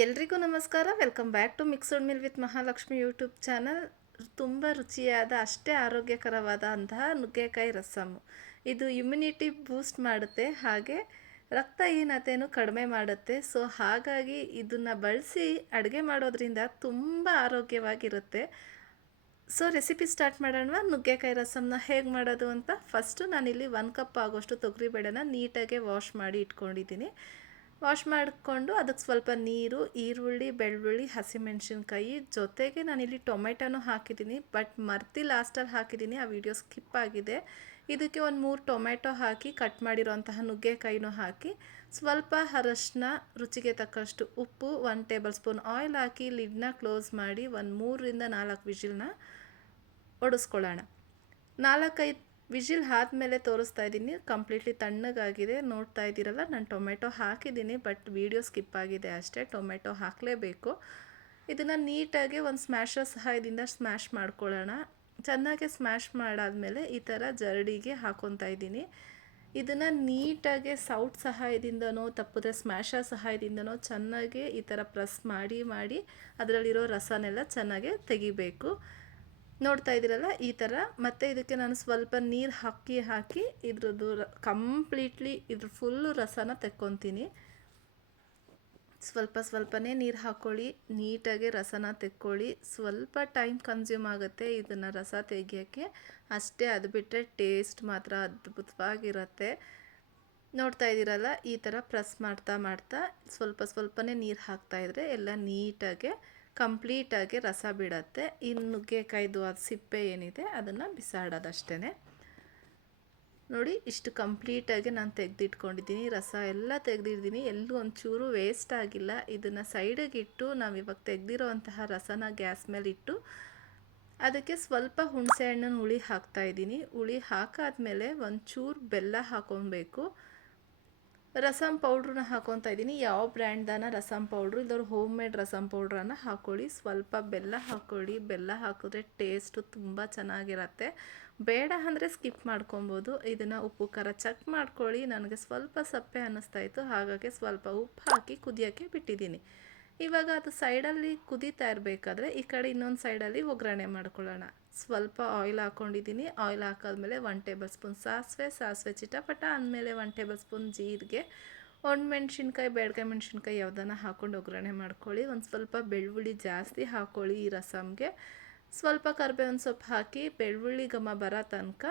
ಎಲ್ರಿಗೂ ನಮಸ್ಕಾರ. Welcome back to mixed meal with Mahalakshmi YouTube channel ತುಂಬ ರುಚಿಯಾದ, ಅಷ್ಟೇ ಆರೋಗ್ಯಕರವಾದ ಅಂತಹ ನುಗ್ಗೆಕಾಯಿ ರಸಮು ಇದು ಇಮ್ಯುನಿಟಿ ಬೂಸ್ಟ್ ಮಾಡುತ್ತೆ, ಹಾಗೆ ರಕ್ತಹೀನತೆಯನ್ನು ಕಡಿಮೆ ಮಾಡುತ್ತೆ. ಸೊ ಹಾಗಾಗಿ ಇದನ್ನು ಬಳಸಿ ಅಡುಗೆ ಮಾಡೋದ್ರಿಂದ ತುಂಬ ಆರೋಗ್ಯವಾಗಿರುತ್ತೆ. ಸೊ ರೆಸಿಪಿ ಸ್ಟಾರ್ಟ್ ಮಾಡೋಣ ನುಗ್ಗೆಕಾಯಿ ರಸಮ್ನ ಹೇಗೆ ಮಾಡೋದು ಅಂತ ಫಸ್ಟು ನಾನಿಲ್ಲಿ ಒನ್ ಕಪ್ ಆಗೋಷ್ಟು ತೊಗರಿಬೇಳೆನ ನೀಟಾಗಿ ವಾಶ್ ಮಾಡಿ ಇಟ್ಕೊಂಡಿದ್ದೀನಿ. ವಾಶ್ ಮಾಡಿಕೊಂಡು ಅದಕ್ಕೆ ಸ್ವಲ್ಪ ನೀರು, ಈರುಳ್ಳಿ, ಬೆಳ್ಳುಳ್ಳಿ, ಹಸಿಮೆಣಸಿನ್ಕಾಯಿ ಜೊತೆಗೆ ನಾನಿಲ್ಲಿ ಟೊಮೆಟೊನೂ ಹಾಕಿದ್ದೀನಿ. ಬಟ್ ಮರ್ತಿ ಲಾಸ್ಟಲ್ಲಿ ಹಾಕಿದ್ದೀನಿ. ಆ ವಿಡಿಯೋ ಸ್ಕಿಪ್ ಆಗಿದೆ. ಇದಕ್ಕೆ ಒಂದು ಮೂರು ಟೊಮೆಟೊ ಹಾಕಿ, ಕಟ್ ಮಾಡಿರೋಂತಹ ನುಗ್ಗೆಕಾಯಿನೂ ಹಾಕಿ, ಸ್ವಲ್ಪ ಅರಶಿನ, ರುಚಿಗೆ ತಕ್ಕಷ್ಟು ಉಪ್ಪು ಒನ್ ಟೇಬಲ್ ಸ್ಪೂನ್ ಆಯಿಲ್ ಹಾಕಿ, ಲಿಡ್ನ ಕ್ಲೋಸ್ ಮಾಡಿ ಒಂದು ಮೂರರಿಂದ ನಾಲ್ಕು ವಿಜಿಲ್ನ ಒಡಿಸ್ಕೊಳ್ಳೋಣ. ನಾಲ್ಕೈದು ವಿಜಿಲ್ ಆದಮೇಲೆ ತೋರಿಸ್ತಾ ಇದ್ದೀನಿ. ಕಂಪ್ಲೀಟ್ಲಿ ತಣ್ಣಗಾಗಿದೆ. ನೋಡ್ತಾ ಇದ್ದೀರಲ್ಲ, ನಾನು ಟೊಮೆಟೊ ಹಾಕಿದ್ದೀನಿ, ಬಟ್ ವೀಡಿಯೋ ಸ್ಕಿಪ್ ಆಗಿದೆ ಅಷ್ಟೇ. ಟೊಮೆಟೊ ಹಾಕಲೇಬೇಕು. ಇದನ್ನು ನೀಟಾಗಿ ಒಂದು ಸ್ಮ್ಯಾಶರ್ ಸಹಾಯದಿಂದ ಸ್ಮ್ಯಾಶ್ ಮಾಡ್ಕೊಳ್ಳೋಣ. ಚೆನ್ನಾಗಿ ಸ್ಮ್ಯಾಶ್ ಮಾಡಾದಮೇಲೆ ಈ ಥರ ಜರಡಿಗೆ ಹಾಕೊತಾ ಇದ್ದೀನಿ. ಇದನ್ನು ನೀಟಾಗಿ ಸೌಟ್ ಸಹಾಯದಿಂದನೋ, ತಪ್ಪದೆ ಸ್ಮ್ಯಾಶರ್ ಸಹಾಯದಿಂದನೋ ಚೆನ್ನಾಗಿ ಈ ಥರ ಪ್ರೆಸ್ ಮಾಡಿ ಮಾಡಿ, ಅದರಲ್ಲಿರೋ ರಸನೆಲ್ಲ ಚೆನ್ನಾಗಿ ತೆಗಿಬೇಕು. ನೋಡ್ತಾ ಇದ್ದೀರಲ್ಲ ಈ ಥರ. ಮತ್ತು ಇದಕ್ಕೆ ನಾನು ಸ್ವಲ್ಪ ನೀರು ಹಾಕಿ ಹಾಕಿ ಇದ್ರದ್ದು ಕಂಪ್ಲೀಟ್ಲಿ ಇದ್ರ ಫುಲ್ಲು ರಸನ ತೆಕ್ಕೊತೀನಿ. ಸ್ವಲ್ಪ ಸ್ವಲ್ಪನೇ ನೀರು ಹಾಕ್ಕೊಳ್ಳಿ ನೀಟಾಗಿ ರಸನ ತೆಕ್ಕೊಳ್ಳಿ. ಸ್ವಲ್ಪ ಟೈಮ್ ಕನ್ಸ್ಯೂಮ್ ಆಗುತ್ತೆ ಇದನ್ನು ರಸ ತೆಗಿಯೋಕ್ಕೆ. ಅಷ್ಟೇ ಅದು ಬಿಟ್ಟರೆ ಟೇಸ್ಟ್ ಮಾತ್ರ ಅದ್ಭುತವಾಗಿರುತ್ತೆ. ನೋಡ್ತಾ ಇದ್ದೀರಲ್ಲ, ಈ ಥರ ಪ್ರೆಸ್ ಮಾಡ್ತಾ ಮಾಡ್ತಾ ಸ್ವಲ್ಪ ಸ್ವಲ್ಪನೇ ನೀರು ಹಾಕ್ತಾಯಿದ್ರೆ ಎಲ್ಲ ನೀಟಾಗೆ ಕಂಪ್ಲೀಟಾಗಿ ರಸ ಬಿಡತ್ತೆ. ಇನ್ನು ನುಗ್ಗೆಕಾಯ್ದು ಅದು ಸಿಪ್ಪೆ ಏನಿದೆ, ಅದನ್ನು ಬಿಸಾಡೋದಷ್ಟೇ ನೋಡಿ, ಇಷ್ಟು ಕಂಪ್ಲೀಟಾಗಿ ನಾನು ತೆಗೆದಿಟ್ಕೊಂಡಿದ್ದೀನಿ. ರಸ ಎಲ್ಲ ತೆಗೆದಿದ್ದೀನಿ ಎಲ್ಲೂ ಒಂಚೂರು ವೇಸ್ಟ್ ಆಗಿಲ್ಲ. ಇದನ್ನು ಸೈಡಿಗೆ ಇಟ್ಟು ನಾವು ಇವಾಗ ತೆಗೆದಿರೋ ಅಂತಹ ರಸನ ಗ್ಯಾಸ್ ಮೇಲೆ ಇಟ್ಟು ಅದಕ್ಕೆ ಸ್ವಲ್ಪ ಹುಣಸೆ ಹಣ್ಣನ್ನು ಹುಳಿ ಹಾಕ್ತಾಯಿದ್ದೀನಿ ಹುಳಿ ಹಾಕಾದ್ಮೇಲೆ ಒಂಚೂರು ಬೆಲ್ಲ ಹಾಕೊಬೇಕು. ರಸಮ್ ಪೌಡ್ರನ್ನ ಹಾಕೊತಾ ಇದ್ದೀನಿ. ಯಾವ ಬ್ರ್ಯಾಂಡ್ದಾನ ರಸಮ್ ಪೌಡ್ರು ಇಲ್ಲವ್ರು ಹೋಮ್ ಮೇಡ್ ರಸಮ್ ಪೌಡ್ರನ್ನು ಹಾಕೊಳ್ಳಿ. ಸ್ವಲ್ಪ ಬೆಲ್ಲ ಹಾಕ್ಕೊಳ್ಳಿ ಬೆಲ್ಲ ಹಾಕಿದ್ರೆ ಟೇಸ್ಟು ತುಂಬ ಚೆನ್ನಾಗಿರತ್ತೆ. ಬೇಡ ಅಂದರೆ ಸ್ಕಿಪ್ ಮಾಡ್ಕೊಬೋದು. ಇದನ್ನು ಉಪ್ಪು, ಖಾರ ಚೆಕ್ ಮಾಡ್ಕೊಳ್ಳಿ. ನನಗೆ ಸ್ವಲ್ಪ ಸಪ್ಪೆ ಅನ್ನಿಸ್ತಾ ಇತ್ತು. ಹಾಗಾಗಿ ಸ್ವಲ್ಪ ಉಪ್ಪು ಹಾಕಿ ಕುದಿಯೋಕ್ಕೆ ಬಿಟ್ಟಿದ್ದೀನಿ. ಇವಾಗ ಅದು ಸೈಡಲ್ಲಿ ಕುದೀತಾ ಇರಬೇಕಾದ್ರೆ ಈ ಕಡೆ ಇನ್ನೊಂದು ಸೈಡಲ್ಲಿ ಒಗ್ಗರಣೆ ಮಾಡ್ಕೊಳ್ಳೋಣ. ಸ್ವಲ್ಪ ಆಯಿಲ್ ಹಾಕ್ಕೊಂಡಿದ್ದೀನಿ ಆಯಿಲ್ ಹಾಕಾದ್ಮೇಲೆ ಒನ್ ಟೇಬಲ್ ಸ್ಪೂನ್ ಸಾಸಿವೆ ಸಾಸಿವೆ ಚಿಟಪಟ ಅಂದಮೇಲೆ ಒನ್ ಟೇಬಲ್ ಸ್ಪೂನ್ ಜೀರಿಗೆ ಮೆಣಸಿನ್ಕಾಯಿ ಬೇಡ್ಕಾಯಿ ಮೆಣಸಿನ್ಕಾಯಿ ಯಾವ್ದಾನ ಹಾಕ್ಕೊಂಡು ಒಗ್ಗರಣೆ ಮಾಡ್ಕೊಳ್ಳಿ. ಒಂದು ಸ್ವಲ್ಪ ಬೆಳ್ಳುಳ್ಳಿ ಜಾಸ್ತಿ ಹಾಕ್ಕೊಳ್ಳಿ ಈ ರಸಮ್ಗೆ ಸ್ವಲ್ಪ ಕರ್ಬೇವಿನ ಸೊಪ್ಪು ಹಾಕಿ ಬೆಳ್ಳುಳ್ಳಿ ಘಮ ಬರೋ ತನಕ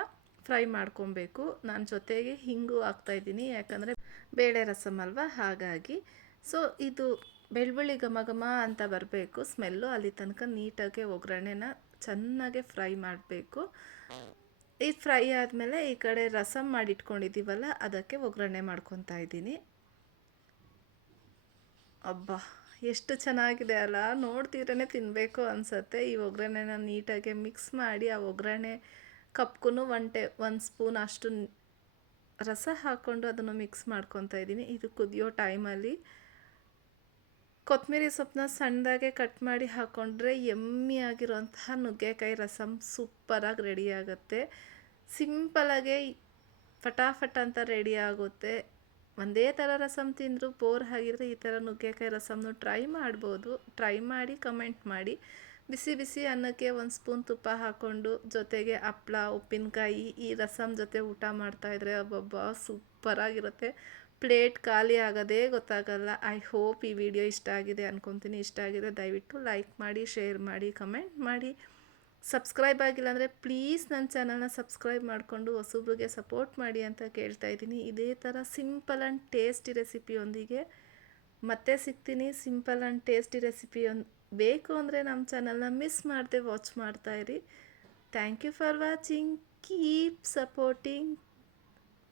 ಫ್ರೈ ಮಾಡ್ಕೊಬೇಕು. ನಾನು ಜೊತೆಗೆ ಹಿಂಗು ಹಾಕ್ತಾಯಿದ್ದೀನಿ ಯಾಕಂದರೆ ಬೇಳೆ ರಸಮ್ ಅಲ್ವಾ? ಹಾಗಾಗಿ ಸೊ ಇದು ಬೆಳ್ಳುಳ್ಳಿ ಘಮ ಘಮ ಅಂತ ಬರಬೇಕು. ಸ್ಮೆಲ್ಲು ಅಲ್ಲಿ ತನಕ ನೀಟಾಗಿ ಒಗ್ಗರಣೆನ ಚೆನ್ನಾಗೆ ಫ್ರೈ ಮಾಡಬೇಕು. ಇದು ಫ್ರೈ ಆದಮೇಲೆ ಈ ಕಡೆ ರಸಮ್ ಮಾಡಿಟ್ಕೊಂಡಿದ್ದೀವಲ್ಲ, ಅದಕ್ಕೆ ಒಗ್ಗರಣೆ ಮಾಡ್ಕೊತಾ ಇದ್ದೀನಿ. ಅಬ್ಬಾ, ಎಷ್ಟು ಚೆನ್ನಾಗಿದೆ ಅಲ್ಲ. ನೋಡ್ತಿದ್ರೇ ತಿನ್ನಬೇಕು ಅನಿಸತ್ತೆ. ಈ ಒಗ್ಗರಣೆನ ನೀಟಾಗಿ ಮಿಕ್ಸ್ ಮಾಡಿ, ಆ ಒಗ್ಗರಣೆ ಕಪ್ಗೂ ಒನ್ ಟೇ, ಒಂದು ಸ್ಪೂನ್ ಅಷ್ಟು ರಸ ಹಾಕ್ಕೊಂಡು ಅದನ್ನು ಮಿಕ್ಸ್ ಮಾಡ್ಕೊತಾ ಇದ್ದೀನಿ. ಇದು ಕುದಿಯೋ ಟೈಮಲ್ಲಿ ಕೊತ್ತಂಬರಿ ಸೊಪ್ಪನ್ನ ಸಣ್ಣದಾಗೆ ಕಟ್ ಮಾಡಿ ಹಾಕ್ಕೊಂಡ್ರೆ ಎಮ್ಮಿ ಆಗಿರುವಂತಹ ನುಗ್ಗೆಕಾಯಿ ರಸಮ್ ಸೂಪರಾಗಿ ರೆಡಿ ಆಗುತ್ತೆ. ಸಿಂಪಲಾಗೆ ಫಟಾಫಟ್ ಅಂತ ರೆಡಿ ಆಗುತ್ತೆ. ಒಂದೇ ಥರ ರಸಮ್ ತಿಂದರೂ ಬೋರ್ ಆಗಿದ್ರೆ ಈ ಥರ ನುಗ್ಗೆಕಾಯಿ ರಸಮ್ನು ಟ್ರೈ ಮಾಡ್ಬೋದು. ಟ್ರೈ ಮಾಡಿ ಕಮೆಂಟ್ ಮಾಡಿ. ಬಿಸಿ ಬಿಸಿ ಅನ್ನಕ್ಕೆ ಒಂದು ಸ್ಪೂನ್ ತುಪ್ಪ ಹಾಕ್ಕೊಂಡು ಜೊತೆಗೆ ಹಪ್ಳ, ಉಪ್ಪಿನಕಾಯಿ ಈ ರಸಮ್ ಜೊತೆ ಊಟ ಮಾಡ್ತಾಯಿದ್ರೆ ಒಬ್ಬೊಬ್ಬ ಸೂಪರಾಗಿರುತ್ತೆ. ಪ್ಲೇಟ್ ಖಾಲಿ ಆಗೋದೇ ಗೊತ್ತಾಗಲ್ಲ. ಐ ಹೋಪ್ ಈ ವಿಡಿಯೋ ಇಷ್ಟ ಆಗಿದೆ ಅನ್ಕೊತೀನಿ. ಇಷ್ಟ ಆಗಿದೆ ದಯವಿಟ್ಟು ಲೈಕ್ ಮಾಡಿ ಶೇರ್ ಮಾಡಿ ಕಮೆಂಟ್ ಮಾಡಿ. ಸಬ್ಸ್ಕ್ರೈಬ್ ಆಗಿಲ್ಲ ಅಂದರೆ ಪ್ಲೀಸ್ ನನ್ನ ಚಾನಲ್ನ ಸಬ್ಸ್ಕ್ರೈಬ್ ಮಾಡಿಕೊಂಡು ಹೊಸಬ್ರಿಗೆ ಸಪೋರ್ಟ್ ಮಾಡಿ ಅಂತ ಕೇಳ್ತಾ ಇದ್ದೀನಿ. ಇದೇ ಥರ ಸಿಂಪಲ್ ಆ್ಯಂಡ್ ಟೇಸ್ಟಿ ರೆಸಿಪಿಯೊಂದಿಗೆ ಮತ್ತೆ ಸಿಗ್ತೀನಿ. ಸಿಂಪಲ್ ಆ್ಯಂಡ್ ಟೇಸ್ಟಿ ರೆಸಿಪಿ ಒಂದು ಬೇಕು ಅಂದರೆ ನಮ್ಮ ಚಾನಲ್ನ ಮಿಸ್ ಮಾಡದೆ watch ಮಾಡ್ತಾಯಿರಿ thank you for watching keep supporting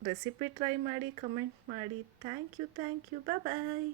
recipe try ಮಾಡಿ ಕಮೆಂಟ್ ಮಾಡಿ. Thank you thank you. Bye bye